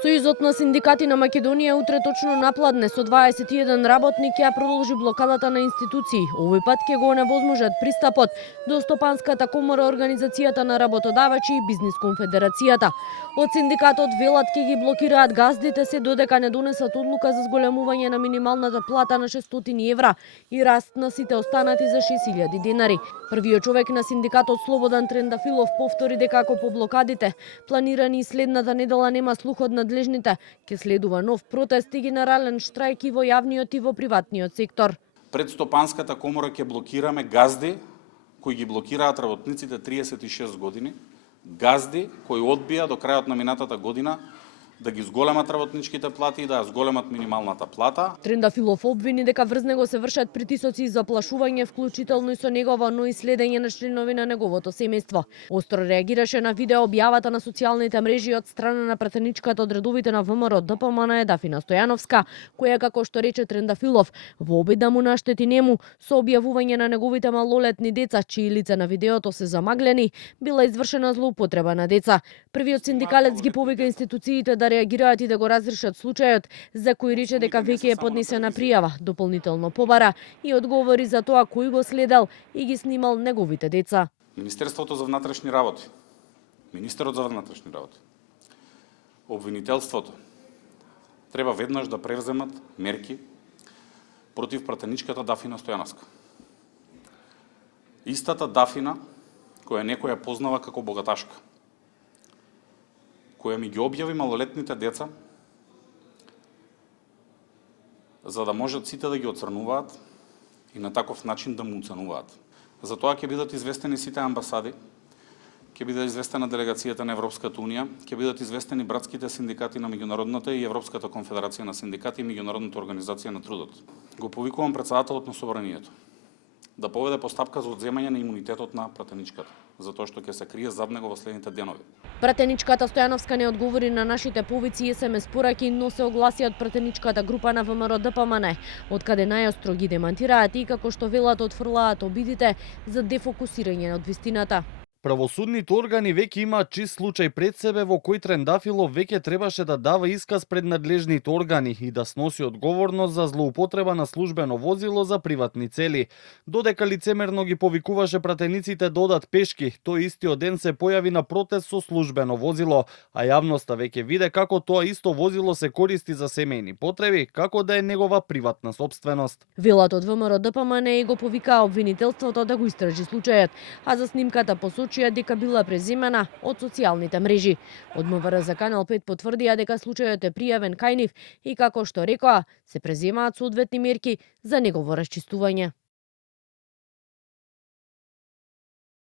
Сојузот на синдикати на Македонија утре точно напладне со 21 работник ќе продолжи блокадата на институции. Овој пат ќе го оневозможат пристапот до Стопанската комора, Организацијата на работодавачи и Бизнис конфедерацијата. Од синдикатот велат ќе ги блокираат газдите се додека не донесат одлука за зголемување на минималната плата на 600 евра и раст на сите останати за 6000 денари. Првиот човек на синдикатот Слободан Трендафилов повтори дека ако по блокадите планирани и следната недела нема слух од надлежните, ќе следува нов протест и генерален штрајк и во јавниот и во приватниот сектор. Пред Стопанската комора ќе блокираме газди кои ги блокираат работниците 36 години, газди кои одбија до крајот на минатата година да ги зголемат работничките плати и да ја зголемат минималната плата. Трендафилов обвини дека врз него се вршат притисоци и заплашување, вклучително и со негово, но и следење на членови на неговото семејство. Остро реагираше на видео објавата на социјалните мрежи од страна на пратеничката од редовите на ВМРО ДПМН Дафина Стојановска, која, како што рече Трендафилов, во обид да му наштети нему со објавување на неговите малолетни деца, чии лица на видеото се замаглени, била извршена злоупотреба на деца. Првиот синдикалец ги повика институциите да реагираат и да го разрешат случајот, за кој рече дека веќе е поднесена пријава, дополнително побара и одговори за тоа кој го следел и ги снимал неговите деца. Министерството за внатрешни работи, министерот за внатрешни работи, обвинителството треба веднаш да превземат мерки против пратеничката Дафина Стојановска. Истата Дафина која некоја познава како богаташка, која ми ги објави малолетните деца, за да можат сите да ги оцрнуваат и на таков начин да му уценуваат. Затоа ќе бидат известени сите амбасади, ќе биде известена делегацијата на Европската унија, ќе бидат известени братските синдикати на Меѓународната и Европската конфедерација на синдикати и Меѓународната организација на трудот. Го повикувам претседателот на собранието да поведе постапка за одземање на имунитетот на пратеничката, затоа што ќе се крие зад него во следните денови. Пратеничката Стојановска не одговори на нашите повици и СМС пораки, но се огласи од пратеничката група на ВМРО ДПМН, од каде најостро ги демантираат и, како што велат, отфрлаат обидите за дефокусирање од вистината. Правосудните органи веќе имаат чист случај пред себе во кој Трендафилов веќе требаше да дава исказ пред надлежните органи и да сноси одговорност за злоупотреба на службено возило за приватни цели. Додека лицемерно ги повикуваше пратениците да одат пешки, тој истиот ден се појави на протест со службено возило, а јавноста веќе виде како тоа исто возило се користи за семејни потреби, како да е негова приватна собственост. Велат од ВМРО ДПМН и го повикаа обвинителството да го истражи случајот, а за снимката посочија дека била преземена од социјалните мрежи. Од МВР за Канал 5 потврдија дека случајот е пријавен кај нив и, како што рекоа, се преземаат соодветни мерки за негово расчистување.